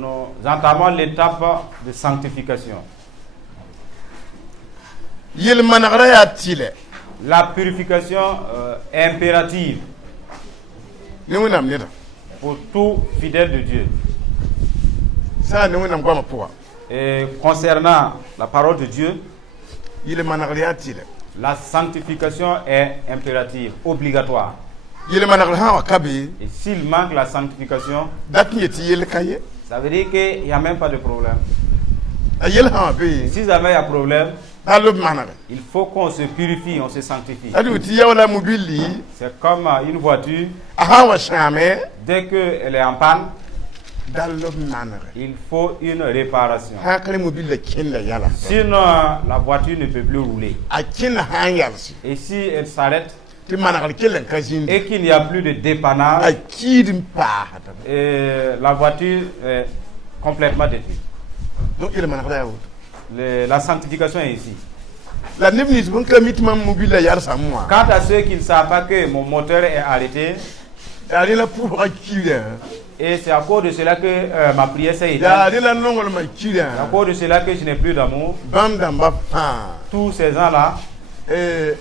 nous entamons l'étape de sanctification. La purification est impérative pour tout fidèle de Dieu. Et concernant la parole de Dieu, la sanctification est impérative, obligatoire. Et s'il manque la sanctification, ça veut dire qu'il n'y a même pas de problème. Si jamais il y a problème, il faut qu'on se purifie, on se sanctifie. C'est comme une voiture, dès qu'elle est en panne, il faut une réparation. Sinon, la voiture ne peut plus rouler. Et si elle s'arrête, et qu'il n'y a plus de dépannage, la voiture est complètement détruite. La sanctification est ici. Quant à ceux qui ne savent pas que mon moteur est arrêté, et c'est à cause de cela que ma prière s'est éteinte, c'est à cause de cela que je n'ai plus d'amour, tous ces gens-là, ils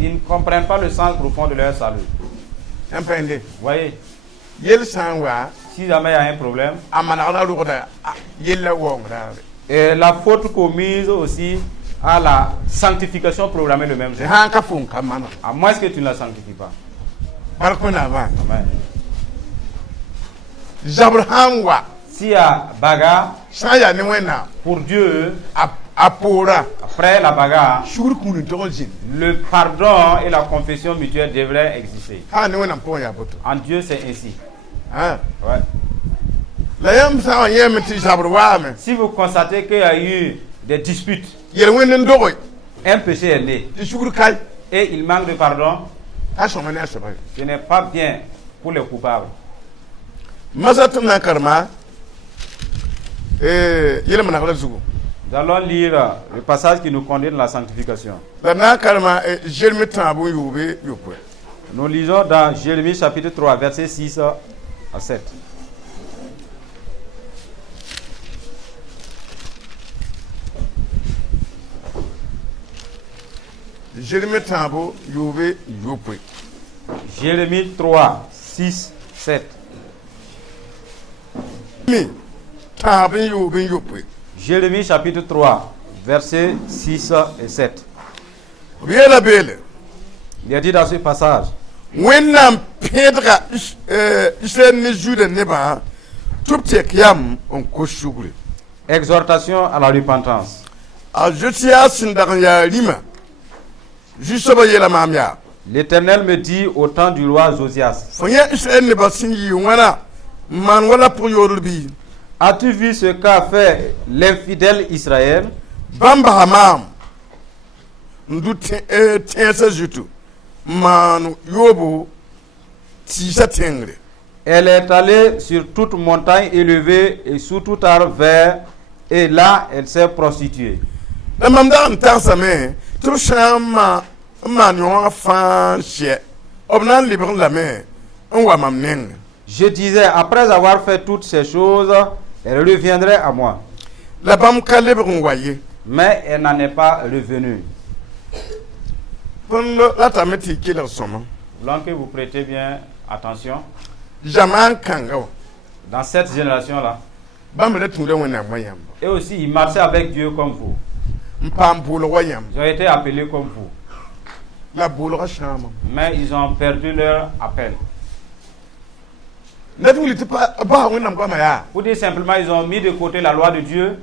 ne comprennent pas le sens profond de leur salut. Vous voyez, si jamais il y a un problème, et la faute commise aussi à la sanctification programmée le même jour, à moins que tu ne la sanctifies pas. Amen. S'il y a bagarre, pour Dieu, après la bagarre, le pardon et la confession mutuelle devraient exister. En Dieu, c'est ainsi. Ouais. Si vous constatez qu'il y a eu des disputes, un péché est né et il manque de pardon, ce n'est pas bien pour les coupables. Nous allons lire le passage qui nous conduit dans la sanctification. Nous lisons dans Jérémie chapitre 3, versets 6 à 7. Jérémie 3, 6, 7. Jérémie chapitre 3, versets 6 et 7. Il a dit dans ce passage, exhortation à la repentance. L'Éternel me dit au temps du roi Josias, as-tu vu ce qu'a fait l'infidèle Israël? Elle est allée sur toute montagne élevée et sous tout arbre vert, et là elle s'est prostituée. Je disais, après avoir fait toutes ces choses, elle reviendrait à moi. Mais elle n'en est pas revenue. Voulons que vous prêtez bien attention. Dans cette génération-là, et aussi ils marchaient avec Dieu comme vous. Ils ont été appelés comme vous. Mais ils ont perdu leur appel. Pour dire simplement, ils ont mis de côté la loi de Dieu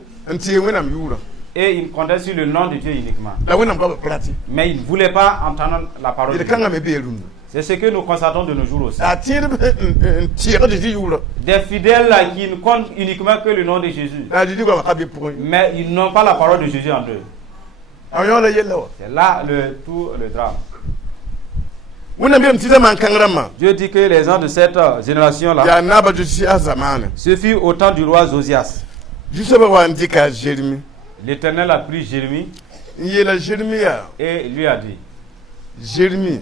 et ils comptaient sur le nom de Dieu uniquement. Mais ils ne voulaient pas entendre la parole de Dieu. C'est ce que nous constatons de nos jours aussi. Des fidèles qui ne comptent uniquement que le nom de Jésus. Mais ils n'ont pas la parole de Jésus en eux. C'est là tout le drame. Dieu dit que les gens de cette génération-là, ce fut au temps du roi Josias. L'Éternel a pris Jérémie et lui a dit, Jérémie,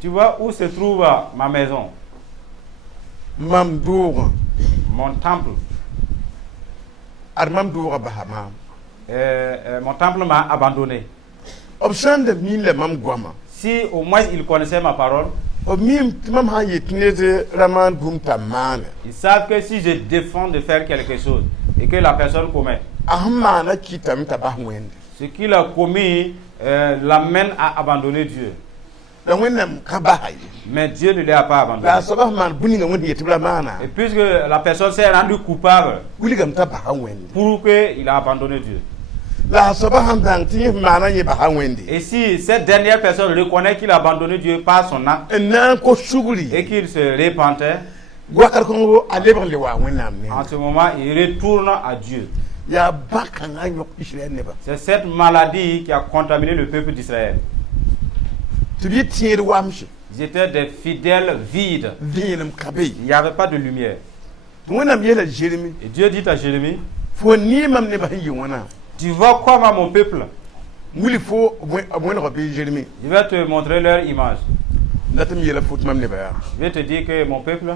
Tu vois où se trouve ma maison? Mon temple. Mon temple m'a abandonné. Si au moins il connaissait ma parole, ils savent que si je défends de faire quelque chose et que la personne commet, ce qu'il a commis l'amène à abandonner Dieu. Mais Dieu ne l'a pas abandonné. Et puisque la personne s'est rendue coupable, pour qu'il a abandonné Dieu. Et si cette dernière personne reconnaît qu'il a abandonné Dieu par son acte et qu'il se repentait, en ce moment il retourne à Dieu. C'est cette maladie qui a contaminé le peuple d'Israël. Ils étaient des fidèles vides. Il n'y avait pas de lumière. Et Dieu dit à Jérémie, tu vois comment mon peuple? Je vais te montrer leur image. Je vais te dire que mon peuple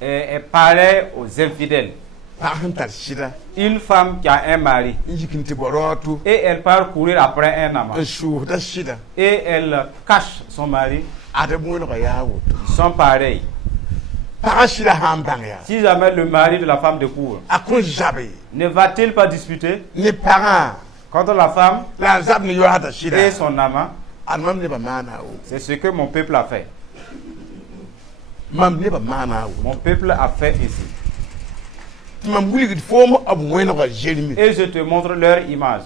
est pareil aux infidèles. Une femme qui a un mari et elle part courir après un amant et elle cache son mari. Ils sont pareils. Si jamais le mari de la femme découvre, ne va-t-il pas disputer contre la femme et son amant? C'est ce que mon peuple a fait. Mon peuple a fait ici. Et je te montre leur image.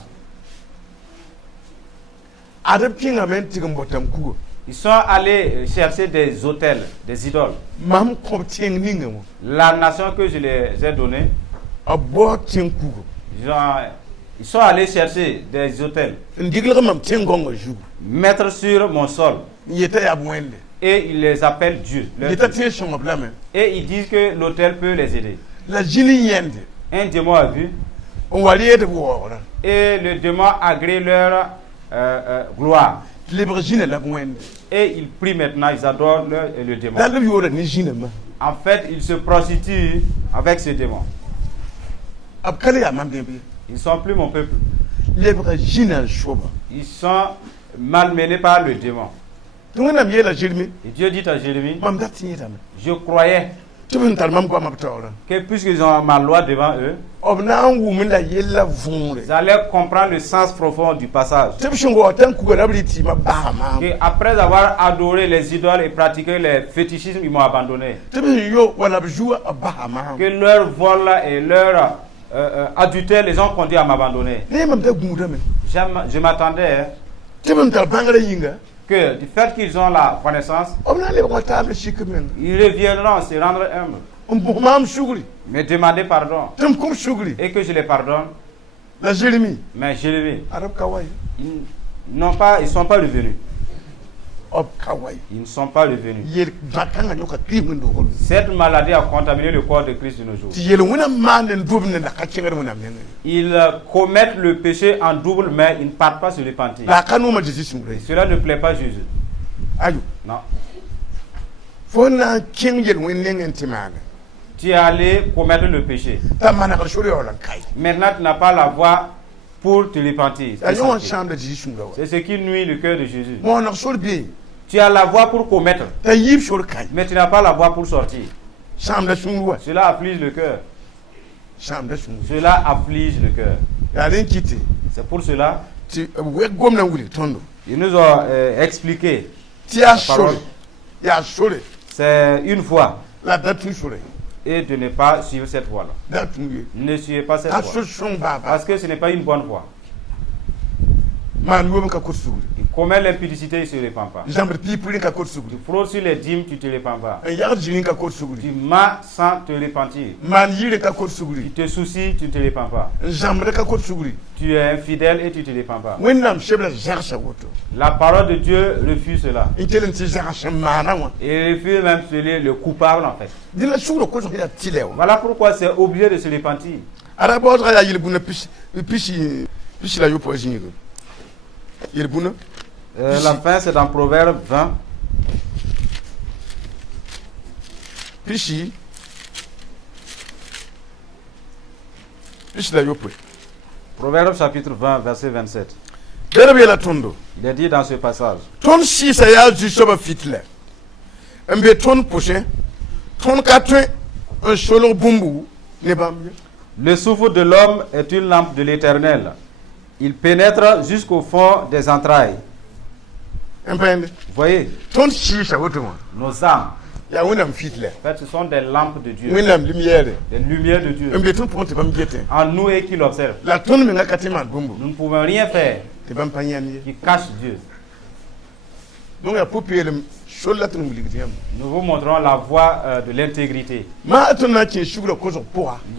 Ils sont allés chercher des autels, des idoles. La nation que je les ai donnée, ils sont allés chercher des autels, mettre sur mon sol. Et ils les appellent Dieu. Et ils disent que l'autel peut les aider. Un démon a vu. Et le démon agrée leur gloire. Et ils prient maintenant, ils adorent le démon. En fait, ils se prostituent avec ce démon. Ils ne sont plus mon peuple. Ils sont malmenés par le démon. Et Dieu dit à Jérémie, je croyais que puisqu'ils ont ma loi devant eux, ils allaient comprendre le sens profond du passage. Que après avoir adoré les idoles et pratiqué les fétichismes, ils m'ont abandonné. Que leur vol et leur adultère les ont conduits à m'abandonner. Je m'attendais que du fait qu'ils ont la connaissance, ils reviendront se rendre humbles, me demander pardon et que je les pardonne. Mais Jérémie, ils ne sont pas revenus. Ils ne sont pas revenus. Cette maladie a contaminé le corps de Christ de nos jours. Ils commettent le péché en double, mais ils ne partent pas se repentir. Cela ne plaît pas à Jésus. Non. Tu es allé commettre le péché. Maintenant, tu n'as pas la voix pour te repentir. C'est ce qui nuit le cœur de Jésus. Tu as la voix pour commettre, mais tu n'as pas la voix pour sortir. Cela afflige le cœur. Cela afflige le cœur. C'est pour cela qu'ils nous ont expliqué. C'est une fois. Et de ne pas suivre cette voie-là. Ne suivez pas cette voie. Parce que ce n'est pas une bonne voie. Il commet l'impudicité, il ne se répand pas. Tu fraudes sur les dîmes, tu ne te répands pas. Tu mens sans te repentir. Tu te soucies, tu ne te répands pas. Tu es infidèle et tu ne te répands pas. La parole de Dieu refuse cela. Et refuse même le coupable en fait. Voilà pourquoi c'est obligé de se repentir. La fin, c'est dans Proverbe 20. Pichi Proverbe chapitre 20, verset 27. Il est dit dans ce passage. Ton si ça y a du soba fitle. Un béton poché. Ton quatre un solo bumbu. Le souffle de l'homme est une lampe de l'Éternel. Il pénètre jusqu'au fond des entrailles. Vous voyez, nos âmes, en fait, ce sont des lampes de Dieu, des lumières de Dieu, en nous et qui l'observent. Nous ne pouvons rien faire qui cache Dieu. Nous vous montrons la voie de l'intégrité. Nous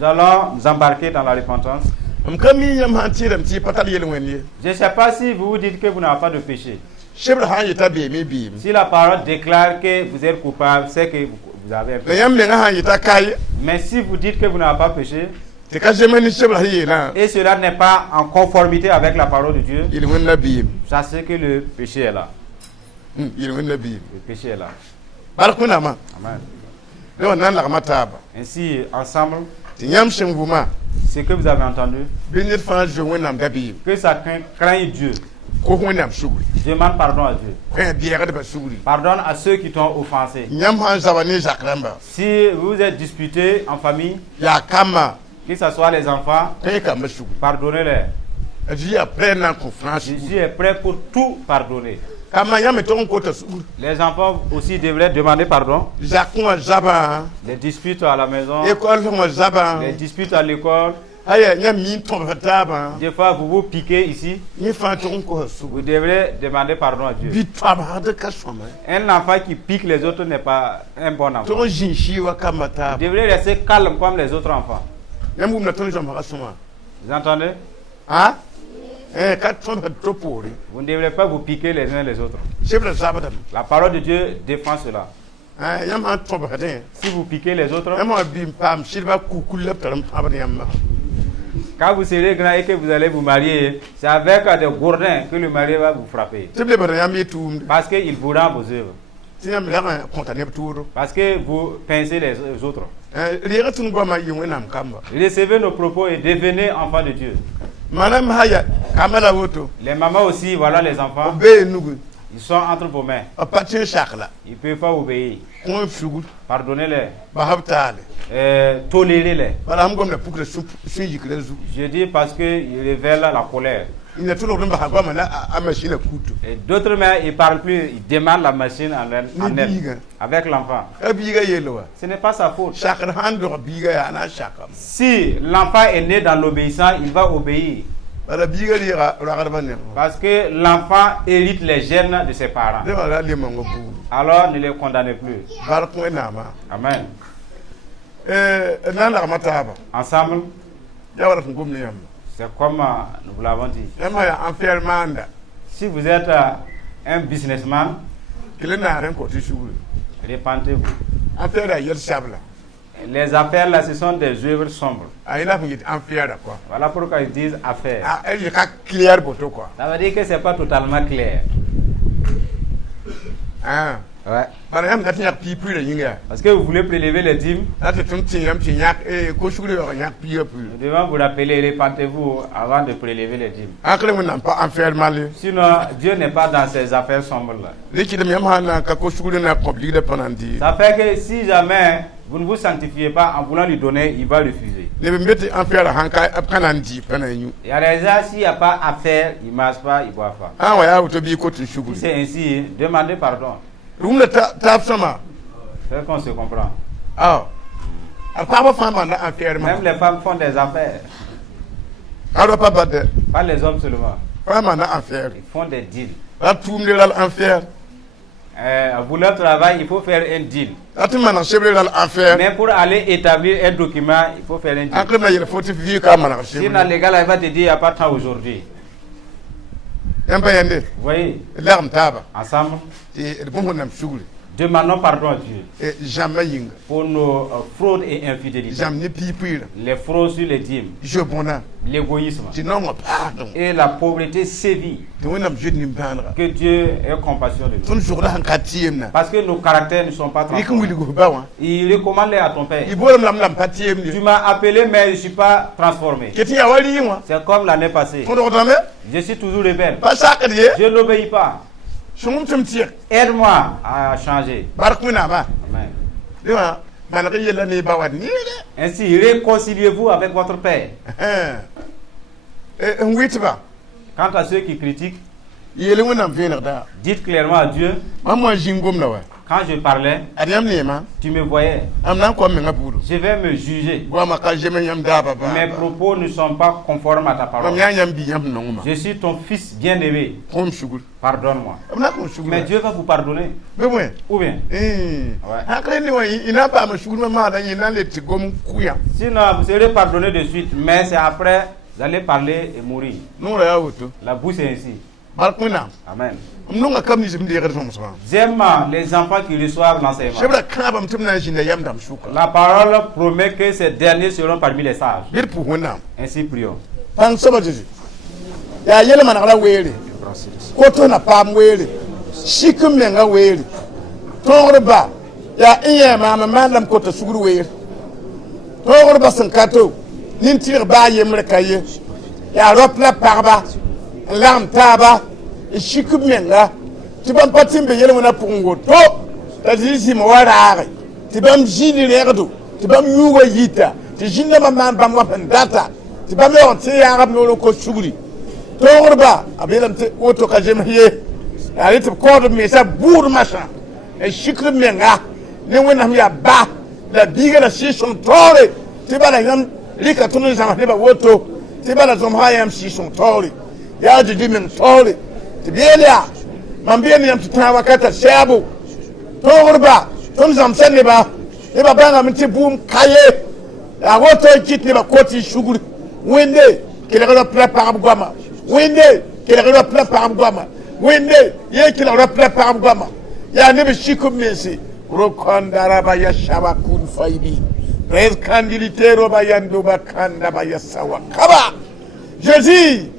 allons nous embarquer dans la repentance. Je ne sais pas si vous vous dites que vous n'avez pas de péché. Si la parole déclare que vous êtes coupable, c'est que vous avez un péché. Mais si vous dites que vous n'avez pas péché, et cela n'est pas en conformité avec la parole de Dieu, sachez que le péché est là. Le péché est là. Amen. Ainsi, ensemble, ce que vous avez entendu, que ça craint Dieu. Demande pardon à Dieu. Pardonne à ceux qui t'ont offensé. Si vous êtes disputés en famille, que ce soit les enfants, pardonnez-les. Jésus est prêt pour tout pardonner. Les enfants aussi devraient demander pardon. Les disputes à la maison, les disputes à l'école. Des fois, vous vous piquez ici. Vous devrez demander pardon à Dieu. Un enfant qui pique les autres n'est pas un bon enfant. Vous devrez rester calme comme les autres enfants. Vous entendez? Vous ne devrez pas vous piquer les uns les autres. La parole de Dieu défend cela. Si vous piquez les autres, quand vous serez grand et que vous allez vous marier, c'est avec des gourdins que le mari va vous frapper. Parce qu'il vous rend vos œuvres. Parce que vous pincez les autres. Recevez nos propos et devenez enfants de Dieu. Les mamans aussi, voilà les enfants. Ils sont entre vos mains. Ils ne peuvent pas obéir. Pardonnez-les. Tolérez-les. Je dis parce qu'ils révèlent la colère. Et d'autres mains, ils ne parlent plus, ils demandent la machine en elle, avec l'enfant. Ce n'est pas sa faute. Si l'enfant est né dans l'obéissance, il va obéir. Parce que l'enfant hérite les gènes de ses parents. Alors ne les condamnez plus. Amen. Ensemble, c'est comme nous vous l'avons dit. Si vous êtes un businessman, répentez-vous. Les affaires là, ce sont des œuvres sombres. Voilà pourquoi ils disent affaires. Ça veut dire que ce n'est pas totalement clair. Ouais. Parce que vous voulez prélever les dîmes. Nous devons vous rappeler, répentez-vous avant de prélever les dîmes. Sinon, Dieu n'est pas dans ces affaires sombres là. Ça fait que si jamais vous ne vous sanctifiez pas en voulant lui donner, il va refuser. Il y a des gens, s'il n'y a pas affaire, il ne marche pas, il ne boit pas. Si c'est ainsi, demandez pardon. C'est qu'on se comprend. Même les femmes font des affaires. Pas les hommes seulement. Ils font des deals. Vouloir travailler, il faut faire un deal. Mais pour aller établir un document, il faut faire un deal. Sinon, le gars, il va te dire, il n'y a pas de temps aujourd'hui. Vous voyez, ensemble, Demandons pardon à Dieu jamais yinga pour nos fraudes et infidélités. jamais pipira Les fraudes sur les dîmes, je bona l'égoïsme tu non pardon et la pauvreté sévit. Que Dieu ait compassion de nous. Parce que nos caractères ne sont pas transformés. Il recommande à ton père. Tu m'as appelé mais je ne suis pas transformé. C'est comme l'année passée. Je suis toujours rebelle. Je n'obéis pas. Aide-moi à changer. Amen. Ainsi, réconciliez-vous avec votre père. Quant à ceux qui critiquent, dites clairement à Dieu. Quand je parlais, tu me voyais. Je vais me juger. Mes propos ne sont pas conformes à ta parole. Je suis ton fils bien-aimé. Pardonne-moi. Mais Dieu va vous pardonner. Ou bien? Sinon, vous serez pardonné de suite. Mais c'est après, vous allez parler et mourir. La bouche est ainsi. Amen. J'aime les enfants qui reçoivent l'enseignement. La parole promet que ces derniers seront parmi les sages. Ainsi prions. Tibam patimbe yele mona pungo to tazizi mwarare tibam jini lerdo tibam yugo yita tijinda maman bamwa pendata tibam yo te arab no ko suguri to orba abelam te oto kajem hiye ali te ko de mesa bour machin e shikre menga ne wona ya ba la biga la sison tore tibala yam lika tunu zama ne ba woto tibala zomha yam sison tore ya de men tore tibelia mambia ni mtutana wakata shabu torba tunza msende ba eba banga mtibu kaye ya woto kiti ba koti shuguri wende kile ko prepare bugama wende kile ko prepare bugama wende ye kile ko prepare bugama ya ne bishiku mesi rokondara ba ya shabakun faibi res kandilitero ba yando ba kanda ba ya sawa kaba Jésus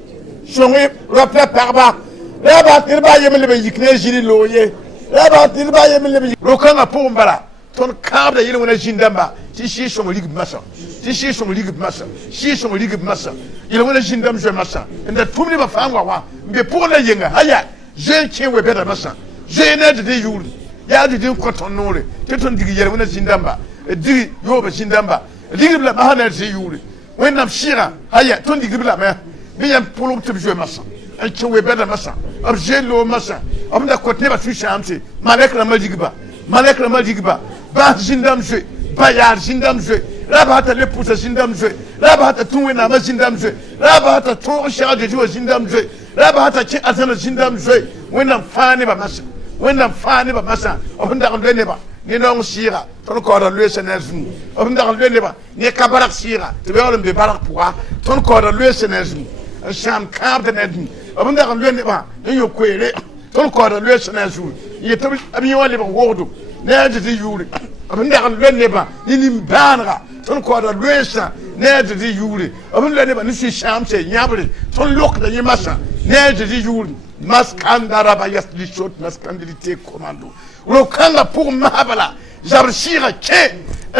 chongi prepare ba Raba tirba yemele be yikne jiri loye. Raba tirba yemele be rokanga pombala. Ton kabda yele wona jindamba. Ti shi shomo ligi masa. Ti shi shomo ligi masa. Shi shomo ligi masa. Yele wona jindam je masa. Nda tumni ba fangwa wa. Mbe pola yenga haya. Je chenwe beta masa. Je na de yuri. Ya de koton nore. Teton digi yele wona jindamba. Digi yoba jindamba. Ligi bla mahana je yuri. Wenam shira haya ton digi bla ma. Biyam polo tibje masa. Et we better massa. Objet lo massa. Amda kote ba su shamse. Malek la madigba. Malek la madigba. Ba jindam je. Ba yar jindam je. Rabata le pousa jindam je. Rabata tunwe na ma jindam je. Rabata ton charge de jindam je. Rabata ki azana jindam je. Wenam fani ba massa. Wenam fani ba massa. Amda ndene ba. Ni non sira. Ton ko da le senezu. Amda ndene ba. Ni kabarak sira. Te be olum be barak pourra. Ton ko da le senezu. Sham kab de nedni. Abunda kan lwende ba yo kwere tol ko da lwese na zu yete abi wale ba wodo na de yuri abunda kan lwende ba ni mbanra tol ko da lwese na de yuri abunda ne ba ni shi shamse nyabre tol lok da yimasa na de yuri maskandara ba yasli shot maskandilite commando lo kanga pour mahabala jabshira ke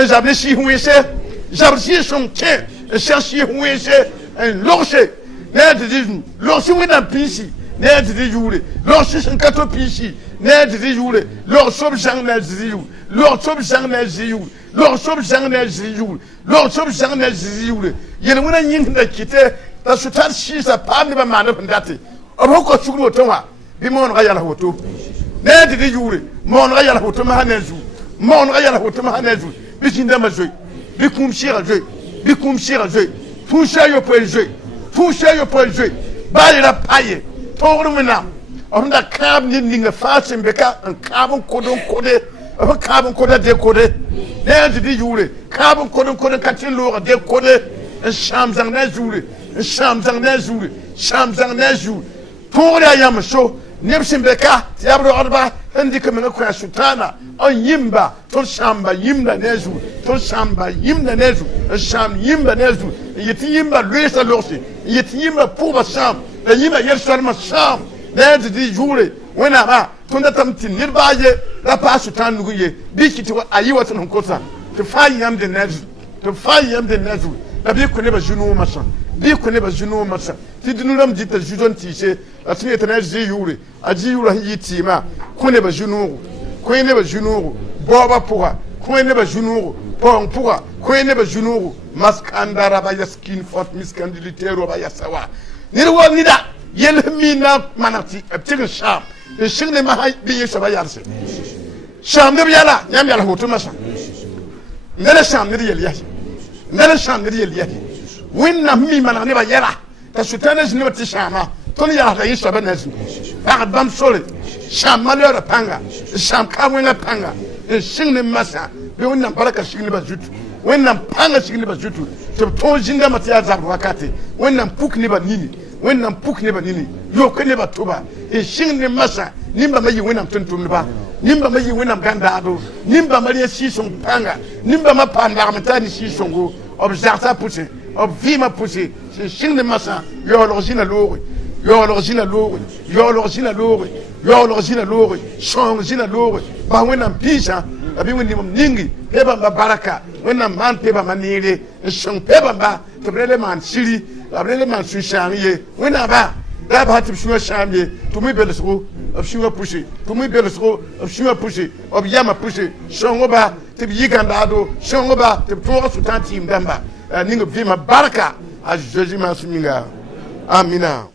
jabshi huese jabshi son ke cherchi huese un loche ne de dit lorsque vous n'avez pisi ne de dit jour lorsque c'est un cateau pisi ne de dit jour lorsque j'en ai dit lorsque j'en ai dit lorsque j'en ai dit lorsque j'en ai dit il y a une ligne de quitter ta chutar si ça pas ne va m'en date au ko chugro tonwa bi mon ga yala hoto ne de dit jour mon ga yala hoto ma hanezu mon ga yala hoto ma hanezu bi jinda ma joy bi kum shira joy bi kum shira joy tout ça yo peut jouer tout ça yo peut jouer ba ira paye tongru mina on da kab ni ninga face mbeka en kabon kodon kode on kabon kode de kode ne de dit jour kabon kodon kode katin lo de kode chamzang na jour chamzang na jour chamzang na jour pour ya yam so Nebsimbeka, Tiabro Arba, and Dicamaka Sutana, on Yimba, Toshamba, Yimba Nezu, Toshamba, Yimba Nezu, a Sham Yimba Nezu, Yetimba Resa Lossi, Yetimba Puba Sham, the Yima Yersarma Sham, there's the jury, when I'm at Tondatamtin, nearby, La Pasutan Guye, Biki to Ayuatan Kosa, to find him the Nezu, to find him the Nezu, the Biku never Juno Massa, Biku never Juno Massa, Tidunum did the Judan Tiche. A theatre Zuri, a Jura Yitima, Queneva Juno, Queneva Juno, Boba Pura, Queneva Juno, Pong Pura, Queneva Juno, Maskandara by your skin fort miscandiditero by Yasawa. Neither one neither, yell me now, Manati, a chicken sharp, the cinema might be Sabayarse. Sham de Yala, Yamala Hotomasa. Never Sham the Yelly, never Sham the Yelly. Win na me, man, never yella. The Sultanas never Tishama. Tony Yahya Sabanes, Bam Solid, Sham Malera Panga, Sham Kawina Panga, and sing the Massa, the Winam Baraka Shinaba Jutu, when I'm Panga Shinaba Jutu, to Tojinda Matias Wakati, when I'm Puk Niba Nini, when I'm Puk Niba Nini, you can never Tuba, and sing the Massa, Nimba May when I'm Tuntumba, Nimba May when I'm Gandado, Nimba Maria Sison Panga, Nimba Mapanda Matani Sisongo, of Zata Pussy, of Vima Pussy, sing the Massa, your Rosina Lori. You're l'origine Lord, you're l'origine Lord, you're l'origine Lord, Shangina Lord, but when I'm Pisa, I've been with him Ningi, Peba Baraka, when I'm man Peba Manili, and Shang Peba, to Bredeman City, a Bredeman Sushami, when I'm back, that had to show Shami, to me Belisro, of Sugar Pushy, to me Belisro, of Sugar Pushy, of Yama Pushy, Shangoba, to be Yigandado, Shangoba, to Torah Sultan Team Damba, and Ningo Vima Baraka, as Josima Suminga. Amina.